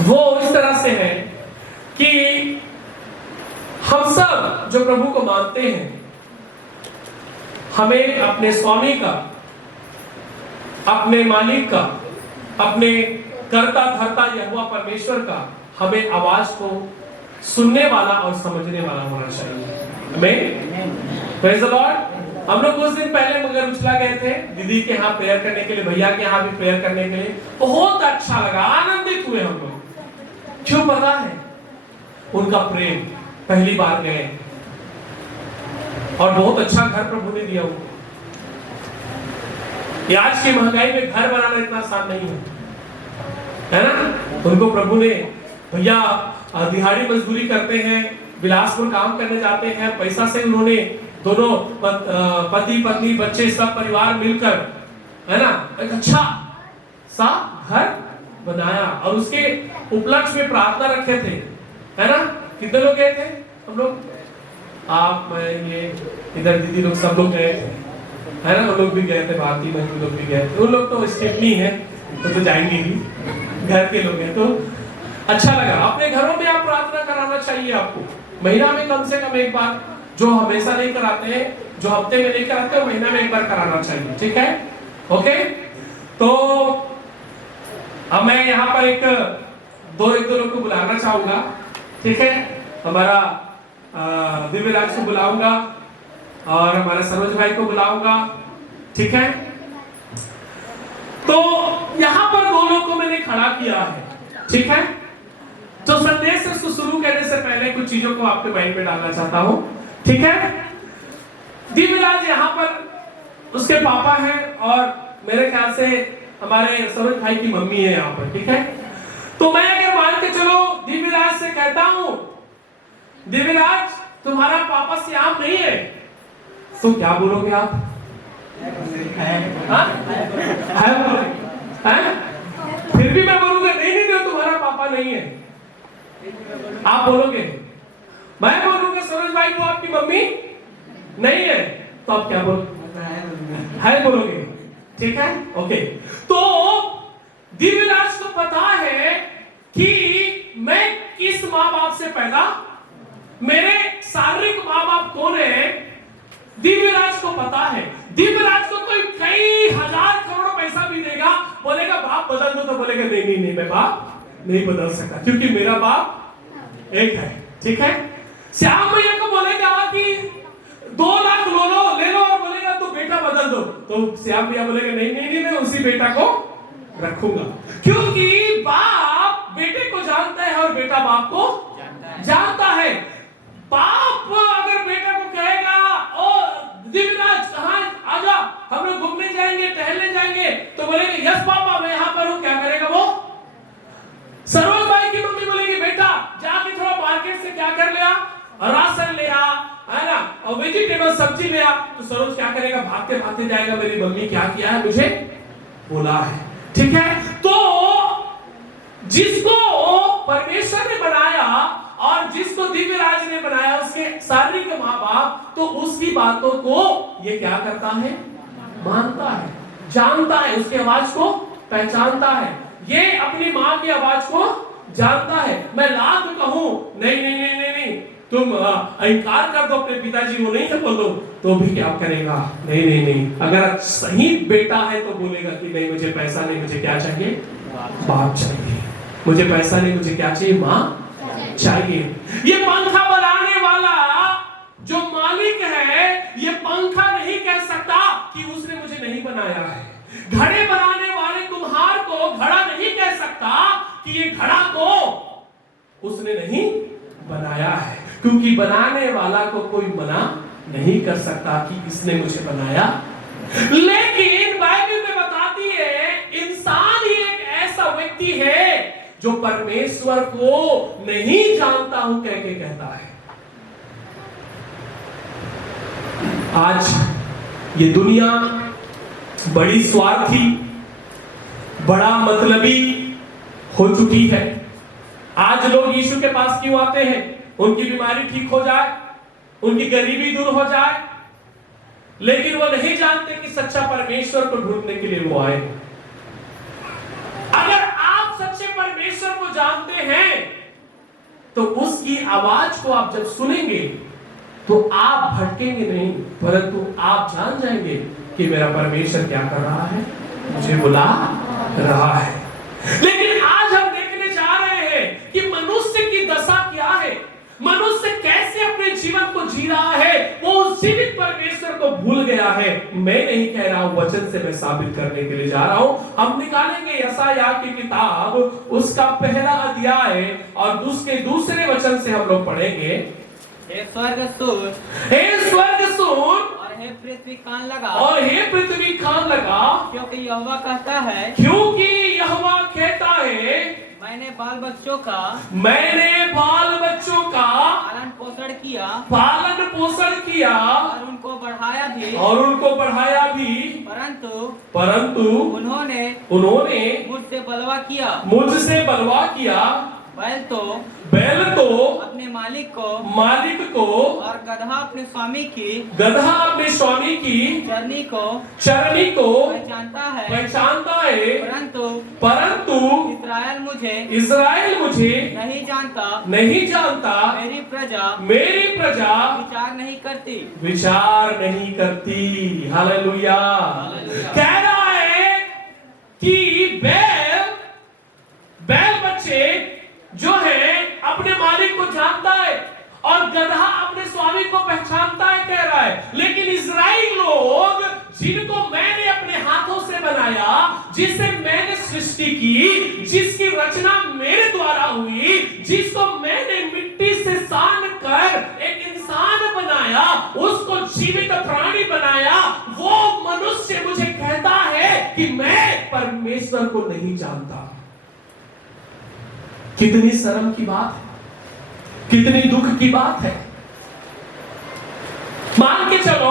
वो इस तरह से है कि हम सब जो प्रभु को मानते हैं, हमें अपने स्वामी का, अपने मालिक का, अपने कर्ता धर्ता यहोवा परमेश्वर का हमें आवाज को सुनने वाला और समझने वाला होना चाहिए। आमीन, प्रेज़ द लॉर्ड। हम लोग कुछ दिन पहले मगर उछला गए थे दीदी के यहाँ प्रेयर करने के लिए, भैया के यहाँ भी प्रेयर करने के लिए। बहुत अच्छा लगा, आनंदित हुए हम लोग। क्यों पता है? उनका प्रेम, पहली बार गए और बहुत अच्छा घर प्रभु ने दिया उनको। आज की महंगाई में घर बनाना इतना आसान नहीं है ना। उनको प्रभु ने, भैया दिहाड़ी मजदूरी करते हैं, बिलासपुर काम करने जाते हैं, पैसा से उन्होंने दोनों पति पत्नी बच्चे सब परिवार मिलकर, है ना, एक अच्छा सा घर बनाया और उसके उपलक्ष्य में प्रार्थना रखे थे, है ना। कितने लोग गए थे? हम लोग, आप, मैं, ये इधर दीदी लोग, सब लोग गए थे, है ना। उन लोग भी गए थे, भारतीय मजदूर लोग भी गए थे। उन लोग तो स्टेपनी है तो जाएंगे ही, घर के लोग हैं तो अच्छा लगा। अपने घरों में आप प्रार्थना कराना चाहिए आपको, महीना में कम से कम एक बार, जो हमेशा नहीं कराते हैं, जो हफ्ते में नहीं कराते, महीना में एक बार कराना चाहिए, ठीक है, ओके। तो अब मैं यहाँ पर एक दो लोग को बुलाना चाहूंगा, ठीक है। हमारा दिव्यराज को बुलाऊंगा और हमारे सरोज भाई को बुलाऊंगा, ठीक है। तो यहाँ पर दो लोग को मैंने खड़ा किया है, ठीक है। तो संदेश को शुरू करने से पहले कुछ चीजों को आपके माइंड में डालना चाहता हूं, ठीक है। दिव्यराज यहाँ पर उसके पापा हैं और मेरे ख्याल से हमारे सरोज भाई की मम्मी है यहाँ पर, ठीक है। तो मैं अगर मान के चलो दिव्यराज से कहता हूं, दिव्यराज तुम्हारा पापा श्याम नहीं है, तो क्या बोलोगे आप? है बोलोगे? फिर भी मैं बोलूंगा नहीं तुम्हारा पापा नहीं है, आप बोलोगे? मैं बोलूंगा सरोज भाई वो आपकी मम्मी नहीं है, तो आप क्या बोलोगे? है बोलोगे, ठीक है, ओके। तो दिव्यराज को पता है कि मैं किस माँ बाप से पैदा, मेरे शारीरिक माँ बाप कौन है, दिव्यराज को पता है। दिव्यराज को कोई कई हजार करोड़ पैसा भी देगा, बोलेगा बाप बदल दो, तो बोलेगा नहीं मैं बाप नहीं बदल सकता, क्योंकि मेरा बाप एक है, ठीक है। श्याम भैया को बोलेगा कि 2 लाख ले लो और बोलेगा तो बेटा बदल दो, तो श्याम भैया बोलेगा नहीं मैं उसी बेटा को रखूंगा, क्योंकि बाप बेटे को जानता है और बेटा बाप को जानता है। बाप अगर बेटा को कहेगा ओ दिव्यराज कहाँ आजा, हम लोग घूमने जाएंगे, टहलने जाएंगे, तो बोलेगा यस पापा मैं यहाँ पर हूँ, क्या करेगा वो? सरोज भाई की मम्मी बोलेगी बेटा जाके थोड़ा मार्केट से क्या कर ले आ, राशन ले आ, है ना, और वेजिटेबल सब्जी ले आ, तो सरोज क्या करेगा? भागते भागते जाएगा, मेरी मम्मी क्या किया है मुझे बोला है, ठीक है। तो जिसको परमेश्वर ने बनाया और जिसको दिव्यराज ने बनाया, उसके शारीरिक माँ बाप, तो उसकी बातों को ये क्या करता है? मानता है, जानता है, उसकी आवाज को पहचानता है, ये अपनी माँ की आवाज को जानता है। मैं लाख कहूं नहीं तुम इनकार कर दो अपने पिताजी को, नहीं तो बोलो, तो भी क्या करेगा? नहीं। अगर सही बेटा है तो बोलेगा कि नहीं मुझे पैसा नहीं, मुझे क्या चाहिए? बाप चाहिए। मुझे पैसा नहीं, मुझे क्या चाहिए? माँ चाहिए। ये पंखा बनाने वाला जो मालिक है, ये पंखा नहीं कह सकता कि उसने मुझे नहीं बनाया है। घड़े बनाने वाले कुम्हार को घड़ा नहीं कह सकता कि ये घड़ा को उसने नहीं बनाया है, क्योंकि बनाने वाला को कोई मना नहीं कर सकता कि इसने मुझे बनाया। लेकिन बाइबल में बताती है इंसान ही एक ऐसा व्यक्ति है जो परमेश्वर को नहीं जानता हूं कह के कहता है। आज ये दुनिया बड़ी स्वार्थी, बड़ा मतलबी हो चुकी है। आज लोग यीशु के पास क्यों आते हैं? उनकी बीमारी ठीक हो जाए, उनकी गरीबी दूर हो जाए, लेकिन वो नहीं जानते कि सच्चा परमेश्वर को ढूंढने के लिए वो आए। अगर आप सच्चे परमेश्वर को जानते हैं, तो उसकी आवाज को आप जब सुनेंगे तो आप भटकेंगे नहीं, परंतु आप जान जाएंगे कि मेरा परमेश्वर क्या कर रहा है, मुझे बुला रहा है। लेकिन आज हम देखने जा रहे हैं कि मनुष्य की दशा क्या है, मनुष्य कैसे अपने जीवन को जी रहा है। वो उस जीवित परमेश्वर को भूल गया है। मैं नहीं कह रहा हूं, वचन से मैं साबित करने के लिए जा रहा हूं। हम निकालेंगे यशायाह की किताब, उसका पहला अध्याय और उसके दूसरे वचन से हम लोग पढ़ेंगे। हे स्वर्ग सुन, हे स्वर्ग सुन, और हे पृथ्वी कान लगा, और हे पृथ्वी कान लगा, क्योंकि यहोवा कहता है, क्योंकि यहोवा कहता है, मैंने बाल बच्चों का पालन पोषण किया और उनको बढ़ाया भी, परंतु उन्होंने मुझसे बलवा किया। बैल तो अपने मालिक को और गधा अपने स्वामी की चरनी को पहचानता है, परंतु इस्राएल मुझे नहीं जानता, मेरी प्रजा विचार नहीं करती। हालेलुया। कह रहा है कि बैल बच्चे जो है अपने मालिक को जानता है और गधा अपने स्वामी को पहचानता है, कह रहा है। लेकिन इस्राएल लोग जिनको मैंने अपने हाथों से बनाया, जिसे मैंने सृष्टि की, जिसकी रचना मेरे द्वारा हुई, जिसको मैंने मिट्टी से सान कर एक इंसान बनाया, उसको जीवित प्राणी बनाया, वो मनुष्य मुझे कहता है कि मैं परमेश्वर को नहीं जानता। कितनी शर्म की बात है, कितनी दुख की बात है। मान के चलो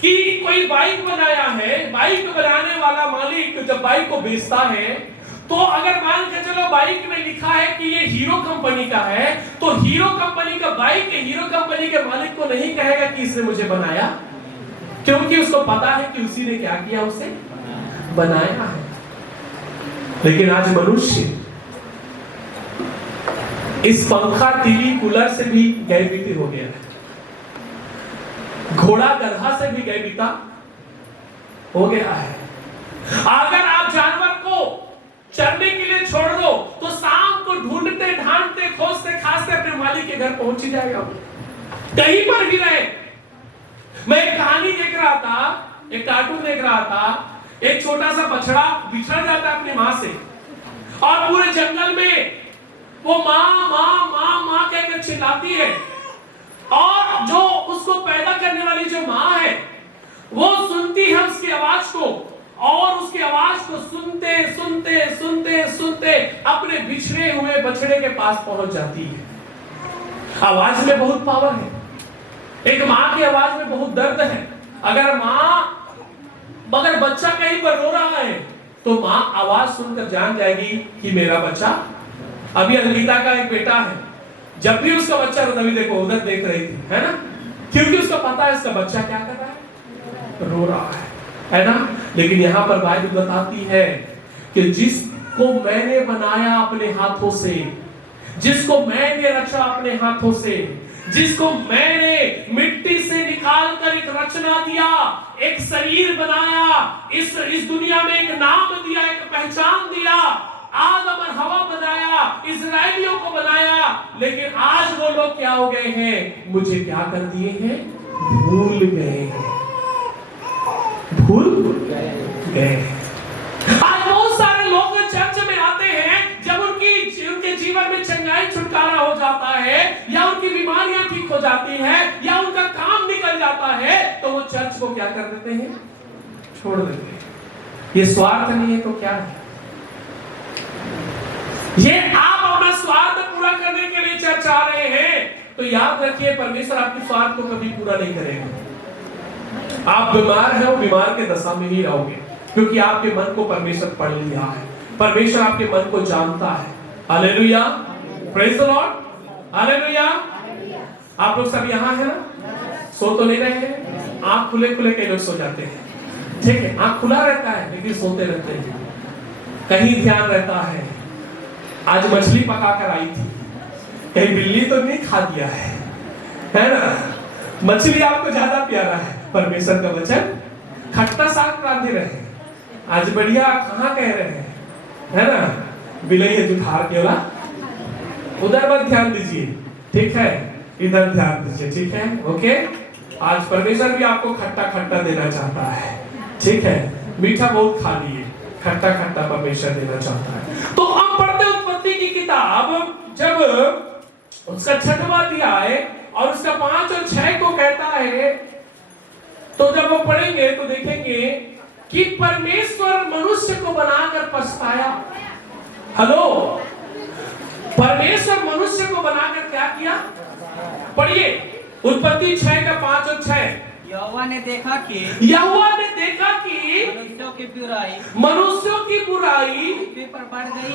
कि कोई बाइक बनाया है, बाइक बनाने वाला मालिक जब बाइक को बेचता है, तो अगर मान के चलो बाइक में लिखा है कि ये हीरो कंपनी का है, तो हीरो कंपनी का बाइक हीरो कंपनी के मालिक को नहीं कहेगा कि इसने मुझे बनाया, क्योंकि उसको पता है कि उसी ने क्या किया, उसे बनाया है। लेकिन आज मनुष्य इस पंखा, टीवी, कूलर से भी गैरबीती हो गया है, घोड़ा गधा से भी गैरबीता हो गया है। अगर आप जानवर को चरने के लिए छोड़ दो तो शाम को ढूंढते ढांढते खोजते खासते अपने मालिक के घर पहुंच ही जाएगा, कहीं पर भी रहे। मैं एक कहानी देख रहा था, एक कार्टून देख रहा था, एक छोटा सा बछड़ा बिछड़ जाता है अपनी मां से और पूरे जंगल में वो माँ माँ माँ माँ कहकर चिल्लाती है, और जो उसको पैदा करने वाली जो माँ है वो सुनती है उसकी आवाज को, और उसकी आवाज को सुनते सुनते सुनते सुनते अपने बिछड़े हुए बछड़े के पास पहुंच जाती है। आवाज में बहुत पावर है, एक माँ की आवाज में बहुत दर्द है। अगर बच्चा कहीं पर रो रहा है तो माँ आवाज सुनकर जान जाएगी कि मेरा बच्चा। अभी अंकिता का एक बेटा है, जब भी उसका बच्चा रोता, अभी देखो उधर देख रही थी, है ना, क्योंकि उसको पता है उसका बच्चा क्या कर रहा है, रो रहा है ना। लेकिन यहाँ पर बाइबल बताती है कि जिसको मैंने बनाया अपने हाथों से, जिसको मैंने रचा अपने हाथों से, जिसको मैंने मिट्टी से निकाल कर एक रचना दिया, एक शरीर बनाया, इस दुनिया में एक नाम दिया, एक पहचान दिया, आदम और हवा बनाया, इस्राएलियों को बनाया। लेकिन आज वो लोग क्या हो गए हैं, मुझे क्या कर दिए हैं, भूल गए हैं, भूल गए। आज बहुत सारे लोग चर्च में आते हैं, जब उनके जीवन में चंगाई छुटकारा हो जाता है, या उनकी बीमारियां ठीक हो जाती हैं, या उनका काम निकल जाता है, तो वो चर्च को क्या कर देते हैं, छोड़ देते हैं। ये स्वार्थ नहीं है तो क्या है? ये आप अपना स्वार्थ पूरा करने के लिए चर्च आ रहे हैं, तो याद रखिए परमेश्वर आपके स्वार्थ को कभी पूरा नहीं करेगा। आप बीमार हैं, बीमार के दशा में ही रहोगे, क्योंकि आपके मन को परमेश्वर पढ़ लिया है, परमेश्वर आपके मन को जानता है। Hallelujah, praise the Lord, hallelujah. आप लोग सब यहाँ है ना, सो तो नहीं रहे हैं, आंख खुले खुले कई लोग सो जाते हैं, ठीक है, आंख खुला रहता है लेकिन सोते रहते हैं, कहीं ध्यान रहता है, आज मछली पका कर आई थी, कहीं बिल्ली तो नहीं खा दिया है ना? मछली आपको ज्यादा प्यारा है, परमेश्वर का वचन खट्टा साग रांधे रहे, आज बढ़िया कहाँ कह रहे हैं, है ना? बिलई है जुठार केवला, उधर मत ध्यान दीजिए, ठीक है? इधर ध्यान दीजिए, ठीक है? ओके, आज परमेश्वर भी आपको खट्टा खट्टा देना चाहता है, ठीक है? मीठा बहुत खा लिए, खट्टा खट्टा परमेश्वर देना चाहता है। तो हम पढ़ते उत्पत्ति की किताब, जब उसका 6वां अध्याय और उसका 5 और 6 को कहता है, तो जब वो पढ़ेंगे तो देखेंगे कि परमेश्वर मनुष्य को बनाकर पछताया। हेलो, परमेश्वर मनुष्य को बनाकर क्या किया? पढ़िए उत्पत्ति 6 का 5 और 6। यहोवा ने देखा कि मनुष्यों की बुराई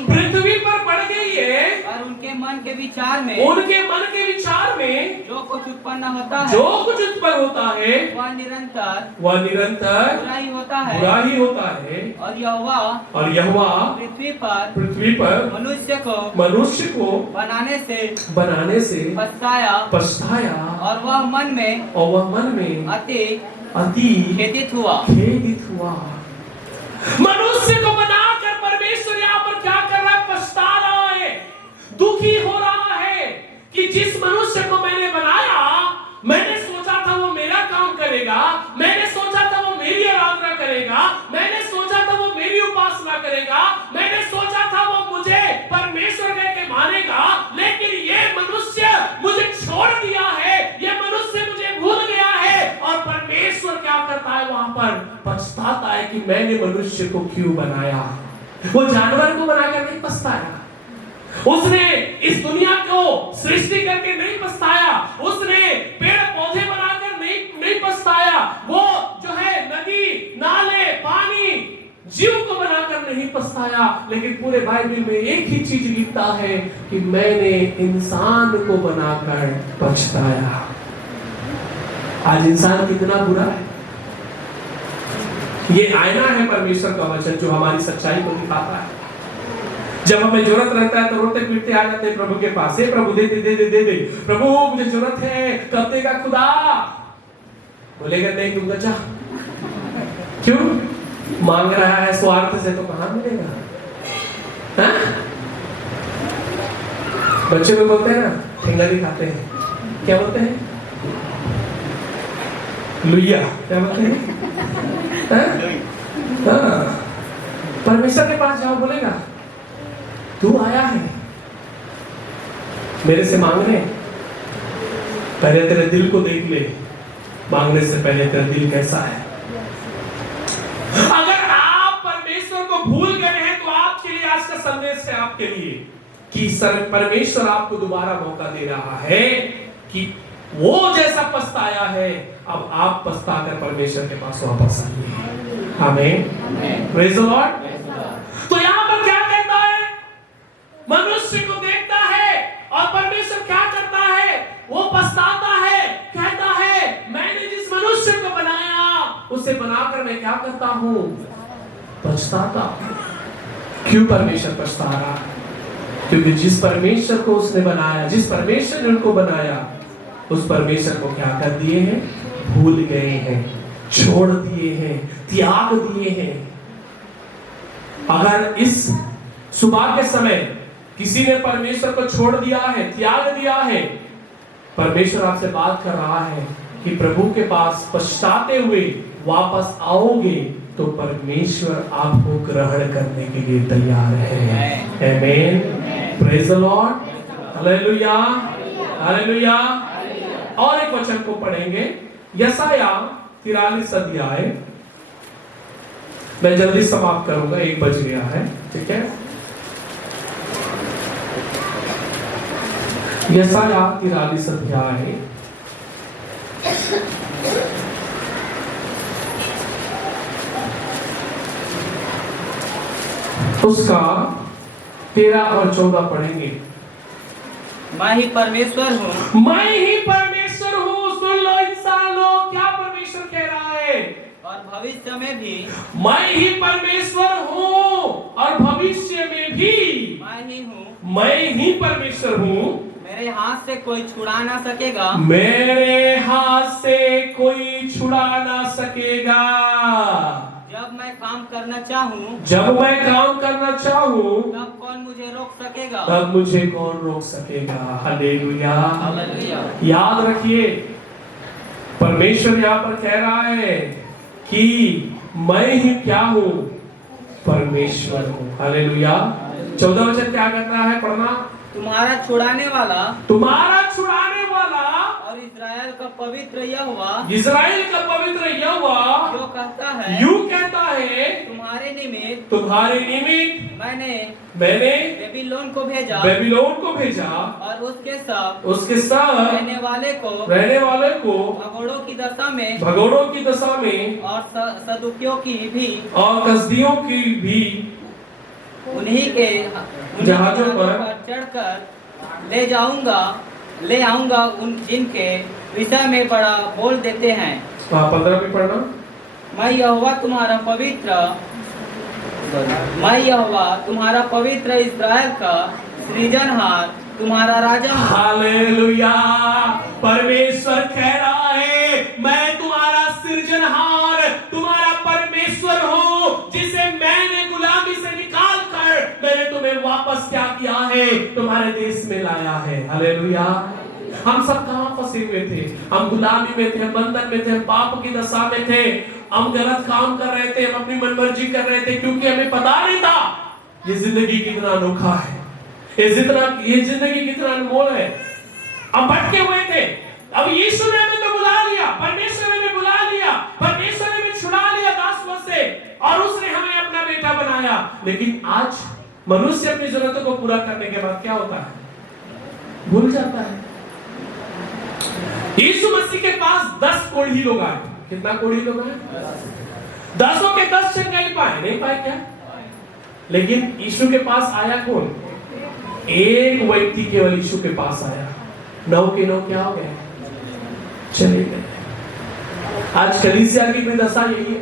पृथ्वी पर बढ़ गई है और उनके मन के विचार में जो कुछ उत्पन्न होता है वह निरंतर बुरा ही होता है। और यहोवा पृथ्वी पर मनुष्य को बनाने से पछताया और वह मन में अति खेदित हुआ। मनुष्य को बनाकर परमेश्वर यहाँ पर क्या कर रहा है? पछता रहा है, दुखी हो रहा है कि जिस मनुष्य को मैंने बनाया, मैंने सोचा था वो मेरा काम करेगा, मैंने सोचा था वो मेरी आराधना करेगा, मैंने सोचा था वो मेरी उपासना करेगा, मैंने सोचा था वो मुझे परमेश्वर कह के मानेगा, लेकिन ये मनुष्य मुझे छोड़ दिया है, ये मनुष्य मुझे भूल गया है। और परमेश्वर क्या करता है? वहां पर पछताता है कि मैंने मनुष्य को क्यों बनाया। वो जानवर को बनाकर नहीं पछताया, उसने इस दुनिया को सृष्टि करके नहीं पछताया, उसने पेड़ पौधे बनाकर नहीं पछताया, वो जो है नदी नाले पानी जीव को बनाकर नहीं पछताया। लेकिन पूरे बाइबल में एक ही चीज लिखता है कि मैंने इंसान को बनाकर पछताया। आज इंसान कितना बुरा है। ये आईना है परमेश्वर का वचन जो हमारी सच्चाई को दिखाता है। जब हमें जरूरत रहता है तो रोते पीटते आ जाते हैं प्रभु के पास, हे प्रभु दे दे दे दे दे दे, प्रभु मुझे जरूरत है, कब देगा खुदा? बोलेगा नहीं दूंगा, जा। क्यों? मांग रहा है स्वार्थ से तो कहां मिलेगा? बच्चे लोग बोलते हैं ना, ठेंगा दिखाते हैं, क्या बोलते हैं? लुइया, क्या बोलते हैं? परमेश्वर के पास जाओ, बोलेगा तू आया है मेरे से मांगने, पहले तेरे दिल को देख ले, मांगने से पहले तेरा दिल कैसा है। अगर आप परमेश्वर को भूल गए हैं तो आपके लिए आज का संदेश है आपके लिए कि परमेश्वर आपको दोबारा मौका दे रहा है कि वो जैसा पछताया है, अब आप पछताकर परमेश्वर के पास वापस आइए। आमीन, प्रेज़ द लॉर्ड। तो यहाँ पर क्या कहता है? मनुष्य को देखता है और परमेश्वर क्या करता है? वो पछताता है, कहता है मैंने जिस मनुष्य को बनाया उसे बनाकर मैं क्या करता हूँ? पछताता। क्यों परमेश्वर पछता रहा है? क्योंकि जिस परमेश्वर को उसने बनाया, जिस परमेश्वर ने उनको बनाया, उस परमेश्वर को क्या कर दिए हैं? भूल गए हैं, छोड़ दिए हैं, त्याग दिए हैं। अगर इस सुबह के समय किसी ने परमेश्वर को छोड़ दिया है, त्याग दिया है, परमेश्वर आपसे बात कर रहा है कि प्रभु के पास पछताते हुए वापस आओगे तो परमेश्वर आपको ग्रहण करने के लिए तैयार है। आमीन, praise the Lord, hallelujah, hallelujah. और एक वचन को पढ़ेंगे, यशाया 43 अध्याय। मैं जल्दी समाप्त करूंगा, 1 बज गया है, ठीक है? यशाया 43 अध्याय उसका 13 और 14 पढ़ेंगे। मैं ही परमेश्वर हूँ, मैं ही परमेश्वर हूँ। सुन लो इंसान लोग, क्या परमेश्वर कह रहा है? और भविष्य में भी मैं ही परमेश्वर हूँ और भविष्य में भी मैं ही हूँ। मैं ही परमेश्वर हूँ, मेरे हाथ से कोई छुड़ा ना सकेगा। मेरे हाथ से कोई छुड़ा ना सकेगा। जब मैं काम करना चाहूँ, जब मैं काम करना चाहूँ, तब कौन मुझे रोक सकेगा? तब मुझे कौन रोक सकेगा। हालेलुया। हालेलुया। याद रखिए, परमेश्वर यहाँ पर कह रहा है कि मैं ही क्या हूँ, परमेश्वर हूँ। हालेलुया। 14 वचन क्या करता है, पढ़ना। तुम्हारा छुड़ाने वाला, तुम्हारा छुड़ाने वाला और इस्राएल का पवित्र यहोवा, इस्राएल का पवित्र यहोवा जो कहता है, यूं कहता है, तुम्हारे निमित्त तुम्हारे निमित्त मैंने बेबीलोन को भेजा, बेबीलोन को भेजा, और उसके सब रहने वाले को भगोड़ों की दशा में, भगोड़ों की दशा में, और सदुकियों की भी, और कसदियों की भी उन्हीं के जहाजों पर चढ़कर ले आऊंगा उन जिनके विषय में बड़ा बोल देते हैं। 15 भी पढ़ना। मैं यहोवा तुम्हारा पवित्र इस्राएल का सृजनहार, तुम्हारा राजा हूँ। हालेलुया। परमेश्वर कह रहा है, मैं तुम्हारा सृजनहार, तुम्हारा परमेश्वर हूँ, जिसे मैंने गुलामी से निकाल कर मैंने तुम्हें वापस क्या किया है, तुम्हारे देश में लाया है। हालेलुया। हम सब कहाँ फंसे हुए थे? हम गुलामी में थे, बंधन में थे, हम पाप की दशा में थे, हम गलत काम कर रहे थे, हम अपनी मनमर्जी कर रहे थे, क्योंकि हमें पता नहीं था ये जिंदगी कितना अनोखा है, ये जिंदगी कितना अनमोल है। हम भटके हुए थे। अब यीशु ने हमें तो बुला लिया, परमेश्वर ने हमें बुला लिया, परमेश्वर ने हमें छुड़ा लिया दासत्व से, और उसने हमें अपना बेटा बनाया। लेकिन आज मनुष्य अपनी जरूरतों को पूरा करने के बाद क्या होता है? भूल जाता है। यीशु मसीह के पास 10 कोढ़ी लोग आए। कितना कोढ़ी लोग आए? 10 के 10 चंगाई पाए, नहीं पाए क्या? लेकिन यीशु के पास आया कौन? एक व्यक्ति केवल यीशु के पास आया। 9 के 9 क्या हो गए? चले गए। आज कलीसिया की भी दशा यही है।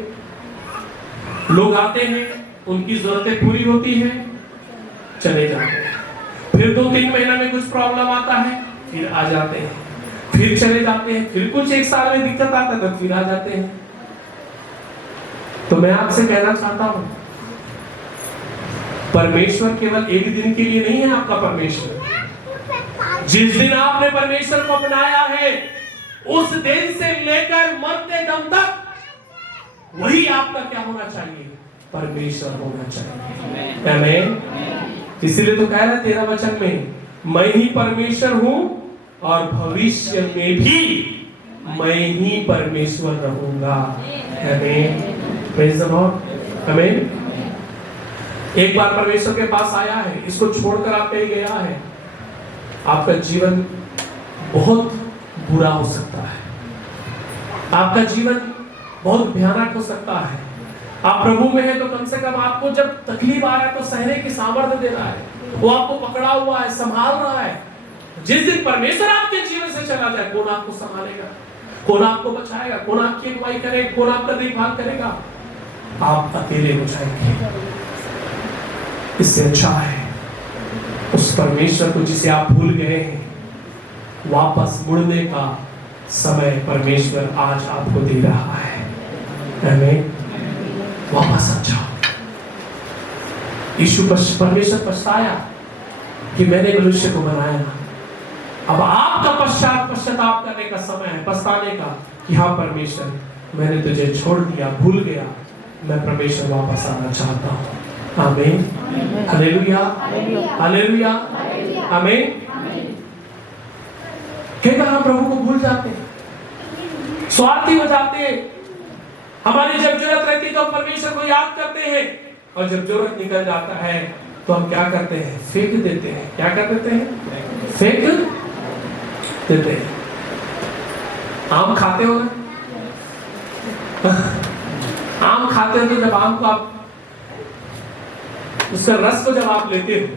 लोग आते हैं, उनकी जरूरतें पूरी होती हैं, चले जाते हैं। फिर 2-3 महीना में कुछ प्रॉब्लम आता है, फिर आ जाते हैं, फिर चले जाते हैं, फिर कुछ 1 साल में दिक्कत आता है तो फिर आ जाते हैं। तो मैं आपसे कहना चाहता हूं, परमेश्वर केवल एक दिन के लिए नहीं है आपका परमेश्वर। जिस दिन आपने परमेश्वर को अपनाया है, उस दिन से लेकर मरते दम तक वही आपका क्या होना चाहिए? परमेश्वर होना चाहिए। आमीन। इसीलिए तो कह रहा है 13 वचन में, मैं ही परमेश्वर हूं और भविष्य में भी मैं ही परमेश्वर रहूंगा। आमीन। Praise the Lord. आमीन। एक बार परमेश्वर के पास आया है, इसको छोड़कर आप कहीं गया है, आपका जीवन बहुत बुरा हो सकता है, आपका जीवन बहुत भयानक हो सकता है। आप प्रभु में हैं तो कम से कम आपको जब तकलीफ आ रहा है तो सहने की सामर्थ्य दे रहा है, वो आपको पकड़ा हुआ है, संभाल रहा है। जिस दिन परमेश्वर आपके जीवन से चला जाए, कौन आपको संभालेगा? कौन आपको बचाएगा? कौन आपकी अगुवाई करेगा? कौन आपका देखभाल करेगा? आप अकेले हो जाएंगे। इससे अच्छा है उस परमेश्वर को जिसे आप भूल गए हैं, वापस मुड़ने का समय परमेश्वर आज आपको दे रहा है। आमीन। वापस आ जाओ। यीशु परमेश्वर पछताया कि मैंने मनुष्य को बनाया। अब आपका पश्चाताप करने का समय है, पछताने का, कि हाँ परमेश्वर, मैंने तुझे छोड़ दिया, भूल गया, मैं परमेश्वर वापस आना चाहता हूँ। आमीन। हालेलुया। हालेलुया। आमीन। कई बार हम प्रभु को भूल जाते हैं, स्वार्थी हो जाते हैं। हमारी जब जरूरत रहती है तो हम परमेश्वर को याद करते हैं, और जब जरूरत निकल जाता है तो हम क्या करते हैं? फेंक देते हैं। क्या कर देते हैं? फेंक देते हैं। आम खाते हो ना? आम खाते हो तो जब आम को आप उसका रस को जब आप लेते हो,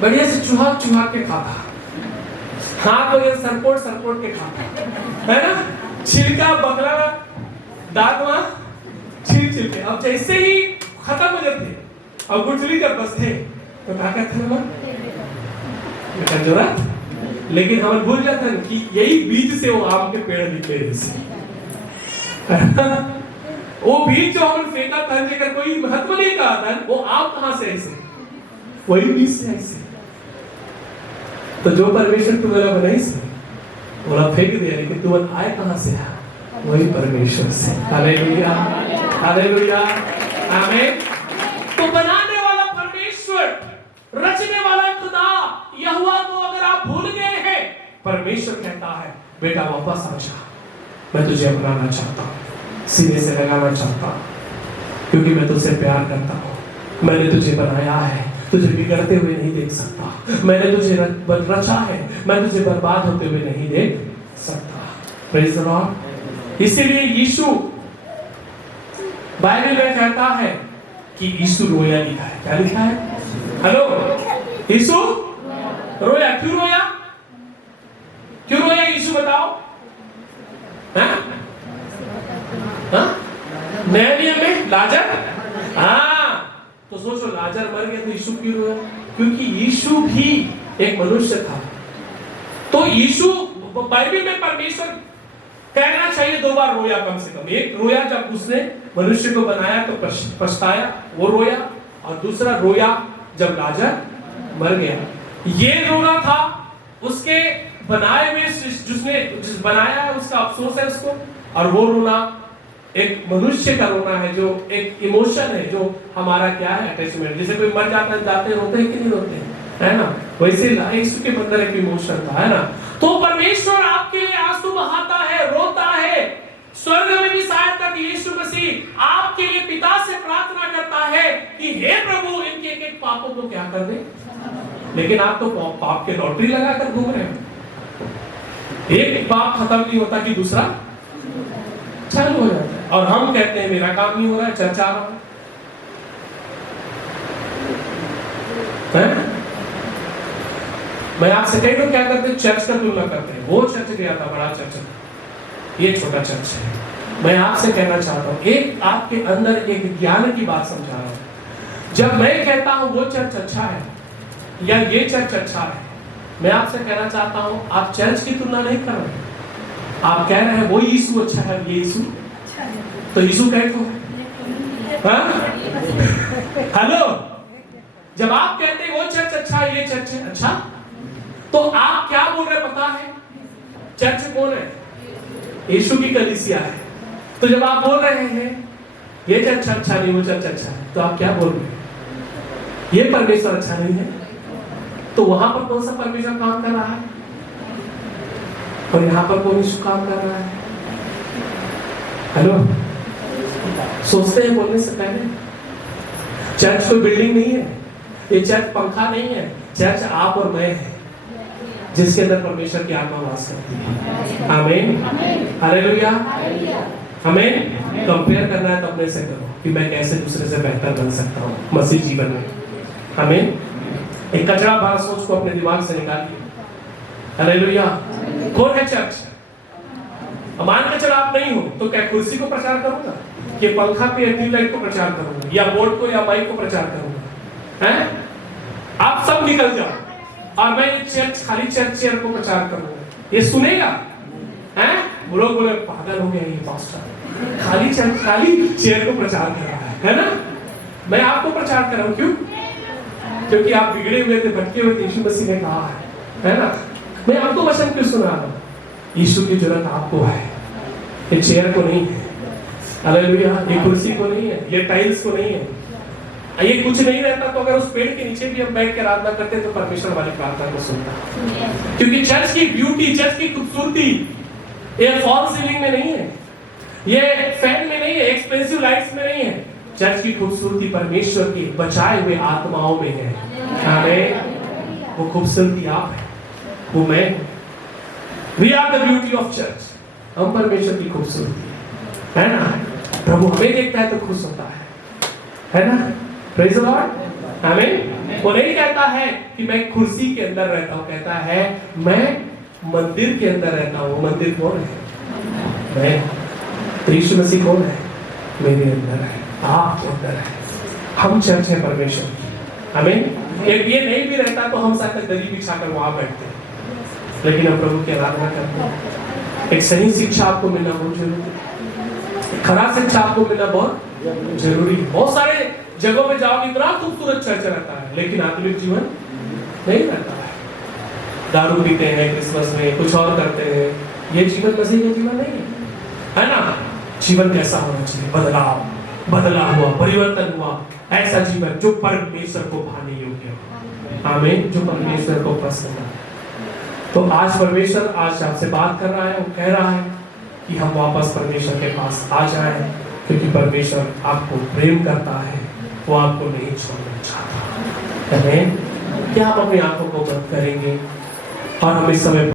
बढ़िया से चूहा के खाता, हाथ वगैरह सरपोट के खाता है ना, छिलका बकरा दागवा छील के। अब जैसे ही खत्म हो जाते और गुठली जब बसते तो क्या कहते हैं हम? बेटा जरूरत, लेकिन हम भूल जाते हैं कि यही बीज से वो आम के पेड़ निकले जैसे। वो बीज जो हमने फेंका था, जेकर कोई महत्व नहीं कहा था, वो आम कहां से ऐसे? वही बीज से ऐसे। तो जो परमेश्वर तुम्हारा बनाई से बोला फेंक दिया, लेकिन तुम आए कहां से? वही परमेश्वर से। हालेलुया, हालेलुया, आमीन। तो बनाने वाला परमेश्वर, रचने वाला खुदा यहोवा को अगर आप भूल गए हैं, परमेश्वर कहता है बेटा वापस आ जा, मैं तुझे अपनाना चाहता हूं, सीने से लगाना चाहता हूं, क्योंकि मैं तुझसे प्यार करता हूं। मैंने तुझे बनाया है, तुझे बिगड़ते हुए नहीं देख सकता। मैंने तुझे रचा है, मैं तुझे बर्बाद होते हुए नहीं देख सकता। Praise the Lord. इसीलिए यीशु बाइबल में कहता है कि यीशु रोया लिखा है। क्या लिखा है? हेलो, यीशु रोया। क्यों रोया? क्यों रोया यीशु, बताओ? नया नियम में लाजर, तो सोचो लाजर मर गया तो यीशु क्यों रोया? क्योंकि यीशु भी एक मनुष्य था। तो यीशु बाइबल में परमेश्वर कहना चाहिए 2 बार रोया कम से कम। एक रोया जब उसने मनुष्य को बनाया तो पछताया, वो रोया, और दूसरा रोया जब लाजर मर गया। ये रोना था उसके बनाए हुए, जिस बनाया है उसका अफसोस है उसको, और वो रोना एक मनुष्य का रोना है, जो एक इमोशन है, जो हमारा क्या है, अटैचमेंट। जैसे कोई मर जाता है, जाते रोते हैं कि नहीं रोते हैं, है ना? वैसे यीशु के अंदर एक इमोशन था, है ना? तो परमेश्वर आपके लिए आंसू बहाता है, रोता है। स्वर्ग में भी शायद तक यीशु मसीह आपके लिए पिता से प्रार्थना करता है कि हे प्रभु इनके एक पापों को क्या कर दे। लेकिन आप तो पाप के लॉटरी लगाकर घूम रहे हो। एक पाप खत्म नहीं होता कि दूसरा चालू हो जाता है, और हम कहते हैं मेरा काम नहीं हो रहा है, चर्चा आ रहा है। मैं आपसे कई लोग क्या करते हैं, चर्च का तुलना करते हैं। वो चर्च गया था, बड़ा चर्च, ये छोटा चर्च है। मैं आपसे कहना चाहता हूँ, एक आपके अंदर एक ज्ञान की बात समझा रहा हूँ। जब मैं कहता हूँ वो चर्च अच्छा है या ये चर्च अच्छा है, मैं आपसे कहना चाहता हूँ आप चर्च की तुलना नहीं कर रहे। आप कह रहे हैं वो यीशु अच्छा है, ये यीशु, तो यीशु कह तो हेलो। जब आप कहते हैं वो चर्च अच्छा है, ये चर्च है अच्छा, तो आप क्या बोल रहे हैं पता है? चर्च कौन है? यीशु की कलीसिया है। तो जब आप बोल रहे हैं ये चर्च अच्छा नहीं, वो चर्च अच्छा है, तो आप क्या बोल रहे हैं? ये परमेश्वर अच्छा नहीं है। तो वहां पर कौन सा परमेश्वर काम कर रहा है और यहाँ पर कौन यीशु काम कर रहा है? हेलो, सोचते हैं बोलने से पहले। चर्च कोई बिल्डिंग नहीं है, ये चर्च पंखा नहीं है, चर्च आप और मैं है, जिसके अंदर परमेश्वर की आत्मा वास करती है। आमीन, हालेलुया, आमीन। कंपेयर करना है तो अपने से करो कि मैं कैसे दूसरे से बेहतर बन सकता हूँ मसीह जीवन में। आमीन। एक कचरा भरा सोच को अपने दिमाग से निकालिए। हालेलुया। कौन है चर्च? मान के चलो आप नहीं हो तो क्या कुर्सी को प्रचार करूंगा, कि पंखा पे या ट्यूबलाइट को प्रचार करूंगा, या बोर्ड को या माइक को प्रचार करूंगा? हैं? आप सब निकल जाओ और मैं ये चर्च, खाली चर्च चेयर को प्रचार करूंगा, ये सुनेगा? हैं? वो लोग बोले पागल हो गया ये पास्टर, खाली चर्च, खाली चेयर को प्रचार कर रहा है ना? मैं आपको प्रचार कर रहा हूं। क्यों? क्योंकि आप बिगड़े हुए थे, भटके हुए थे, यीशु मसीह ने कहा है ना? मैं आपको वचन क्यों सुना रहा हूं? यीशु की जरूरत आपको है, ये चेयर को नहीं है। हालेलुया। ये कुर्सी को नहीं है, ये टाइल्स को नहीं है। ये कुछ नहीं रहता तो अगर उस पेड़ के नीचे भी हम बैठ के आराधना करते तो परमेश्वर वाली प्रार्थना को सुनता। क्योंकि चर्च की ब्यूटी, चर्च की खूबसूरती ये फॉल सीलिंग में नहीं है, ये फैन में नहीं है, एक्सपेंसिव लाइट्स में नहीं है। चर्च की खूबसूरती परमेश्वर की बचाए हुए आत्माओं में है। आमीन। वो खूबसूरती आप है, वो मैं हूं। We are the beauty of church। हम परमेश्वर की खूबसूरती है ना? प्रभु हमें देखता है तो खुश होता है ना? Praise the Lord। आमीन। वो नहीं कहता है कि मैं कुर्सी के अंदर रहता हूँ, कहता है मैं मंदिर के अंदर रहता हूँ। मंदिर कौन है? मैं। यीशु मसीह कौन है? मेरे अंदर है, आपके अंदर है। हम चर्च है परमेश्वर की। आमीन। ये नहीं भी रहता तो हम शायद दरी बिछाकर वहां बैठते हैं, लेकिन हम प्रभु की आराधना करते हैं। एक सही शिक्षा आपको मिलना बहुत जरूरी है, खरा शिक्षा आपको मिलना बहुत जरूरी है। बहुत सारे जगहों में जाओगे इतना खूबसूरत चर्च रहता है, लेकिन आत्मिक जीवन नहीं रहता है। दारू पीते हैं क्रिसमस में, कुछ और करते हैं, ये जीवन मसीह का जीवन नहीं है ना। जीवन कैसा होना चाहिए? बदला हुआ, परिवर्तन हुआ ऐसा जीवन जो परमेश्वर को भाने योग्य हो। आमीन। जो परमेश्वर को पसंद है। तो आज परमेश्वर आज आपसे बात कर रहा है, वो कह रहा है कि हम वापस परमेश्वर के पास आ जाएं, क्योंकि परमेश्वर आपको प्रेम करता है, वो आपको नहीं छोड़ना चाहता। आमीन। क्या हम अपनी आंखों को बंद करेंगे और हम इस समय